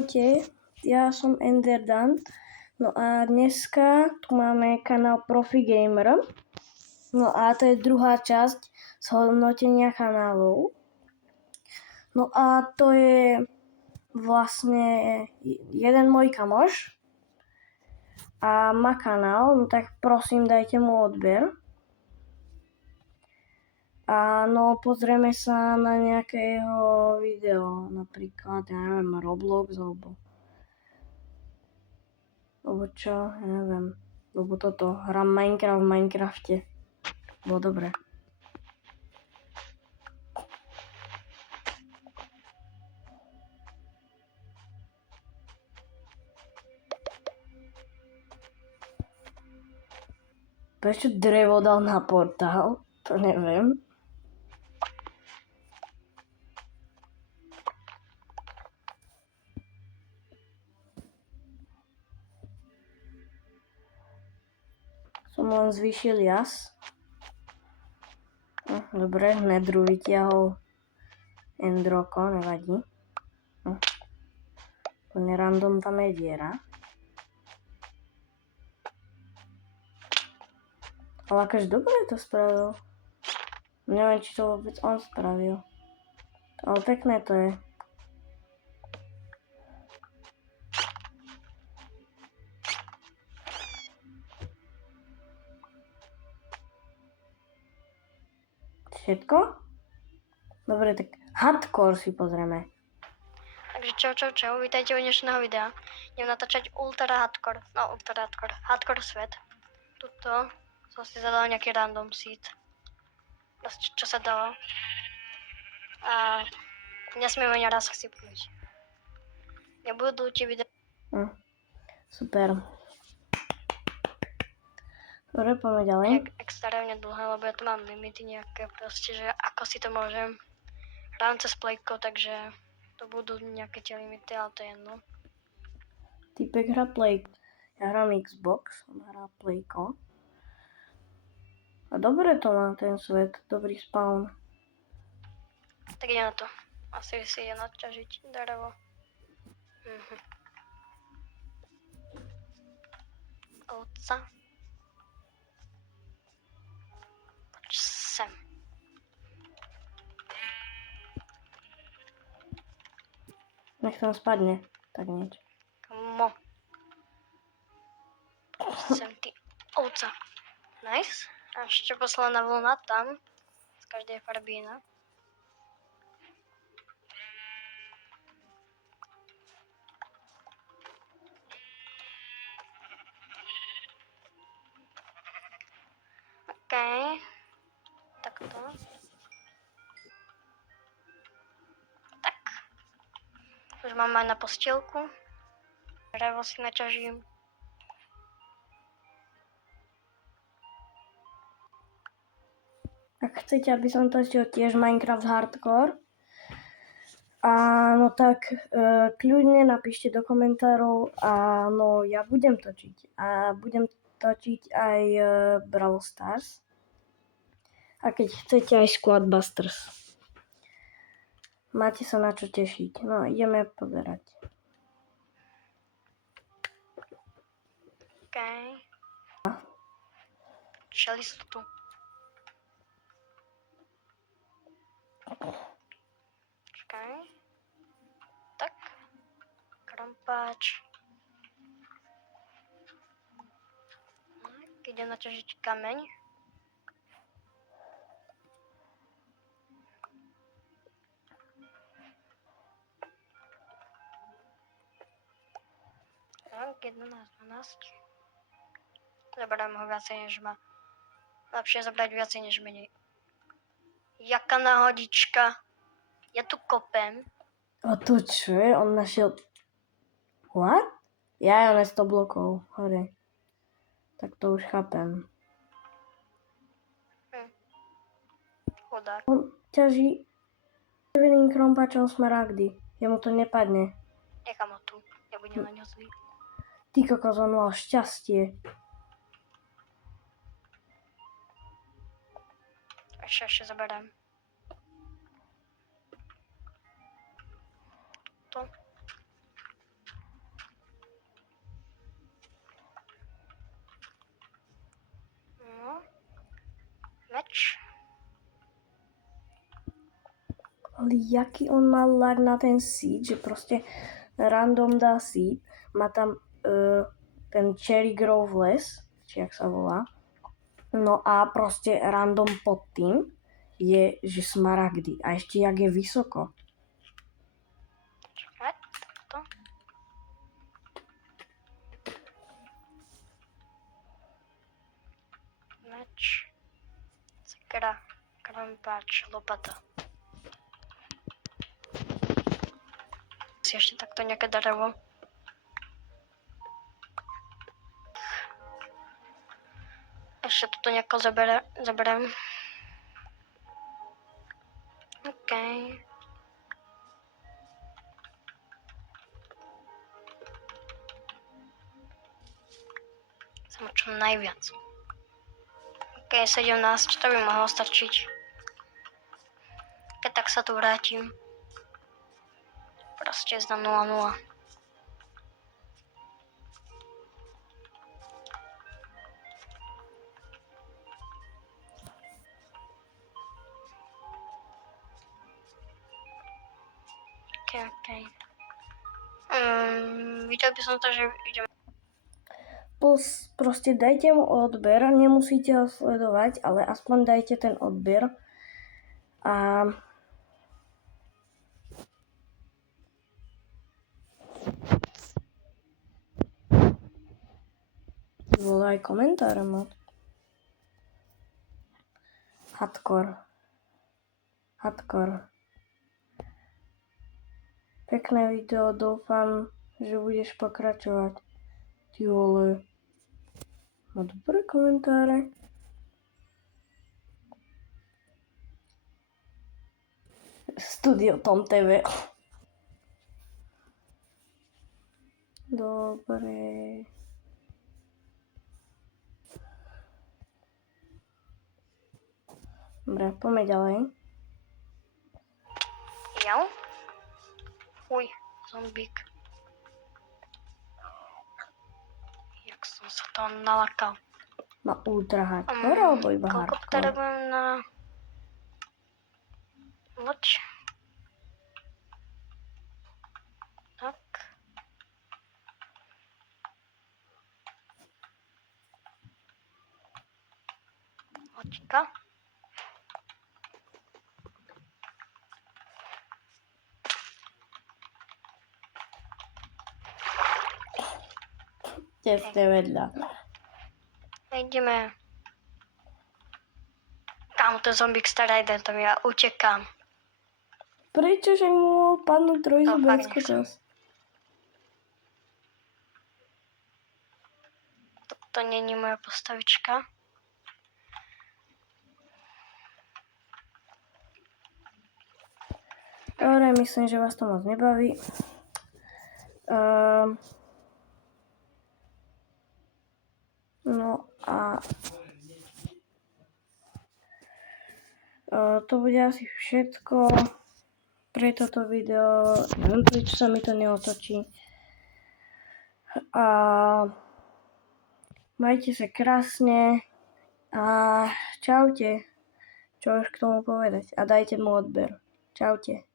Čaute, ja som Enderdan. No a dneska tu máme kanál Profi Gamer. No a to je druhá časť zhodnotenia kanálov. No a to je vlastne jeden môj kamoš a má kanál, no tak prosím dajte mu odber. A no pozrieme sa na nejaké jeho video, napríklad, ja neviem, Roblox alebo čo, ja neviem, lebo toto, hrám Minecraft v Minecrafte. Bolo dobré. Prečo drevo dal na portál? To neviem. Som len zvýšil jas. Dobre, Nedru vytiahol Endroko, nevadí. Úplne random tam je diera. Ale akože dobre to spravil. Neviem, či to vôbec on spravil. Ale pekné to je. Všetko? Dobre, tak hardcore si pozrieme. Takže čau, vítajte u dnešného videa. Idem natáčať ultra hardcore svet. Tuto som si zadal nejaký random seed. Proste čo sa dalo. A nesmieme ani raz chcípnuť. Nebudú ti videa. Super. Dobre, poďme ďalej. Extrémne dlhé, lebo ja tu mám limity nejaké proste, že ako si to môžem. Hrám cez Playko, takže to budú nejaké tie limity, ale to je jedno. Typek hrá Play. Ja hrám Xbox, on hrá Playko. A dobre to má ten svet, dobrý spawn. Tak ide na to. Asi si ide naťažiť drevo. Ovca. Poď sem. Nech tam spadne, tak niečo. Mo. Sem ty ovca. Nice. A ešte posledná vlna tam. Z každej farby iná. Okej. Takto. Tak. Už mám aj na postielku. Drevo si naťažím. Ak chcete, aby som točil tiež Minecraft Hardcore, no tak kľudne napíšte do komentárov a no ja budem točiť. A budem točiť aj Brawl Stars. A keď chcete aj Squad Busters. Máte sa na čo tešiť. No ideme pozerať. Okej. Čeli sú tu. Počkaj. Tak. Krampáč. Idem naťažiť kameň. Tak, 11, 12. Zaberám ho viacej než ma. Lepšie zabrať viacej než menej. Jaká náhodička. Ja tu kopem. A to čo je? On našiel... What? Ja on je 100 blokov hore. Tak to už chápem. Chudák. On ťaží červeným krompáčom smaragdy. Jemu to nepadne. Nechám ho tu. Ja budem na ňo zlý. Ty kokos, on mal šťastie. Ešte zaberám. To. ale jaký on má lag na ten seed, že proste random dá seed, má tam ten Cherry Grove les, či jak sa volá, no a proste random pod tým je, že smaragdy a ešte jak je vysoko. Čakaj, to. Meč. Sekera. Krampáč. Lopata. Si ešte takto nejaké drevo. Ešte toto nejako zaberiem. OK. Chcem čo najviac. OK, 17, to by mohlo stačiť. Keď tak sa tu vrátim. Proste za 0-0. OK. Videl by som to, že idem. Proste dajte mu odber, nemusíte ho sledovať, ale aspoň dajte ten odber. A volaj komentáre ma. Hardcore. Pekné video, dúfam, že budeš pokračovať. Ty vole. Má dobré komentáre. Studio Tom TV. Dobre. Dobre, poďme ďalej. Jau? Fuj, zombík. Jak som sa toho nalakal. Má ultra hardcore alebo iba Koľko hardcore? potrebujem na loď? Tak. Loďka. Tesne vedľa. Ideme. Kámo, ten zombík starý jeden, tam ja utekám. Prečo, že mu mohol padnúť trojzubec fakt nechcem. kokos? To není moja postavička. Dobre, myslím, že vás to moc nebaví. No a to bude asi všetko pre toto video. Neviem, prečo sa mi to neotočí. A majte sa krásne a čaute. Čo už k tomu povedať? A dajte mu odber. Čaute.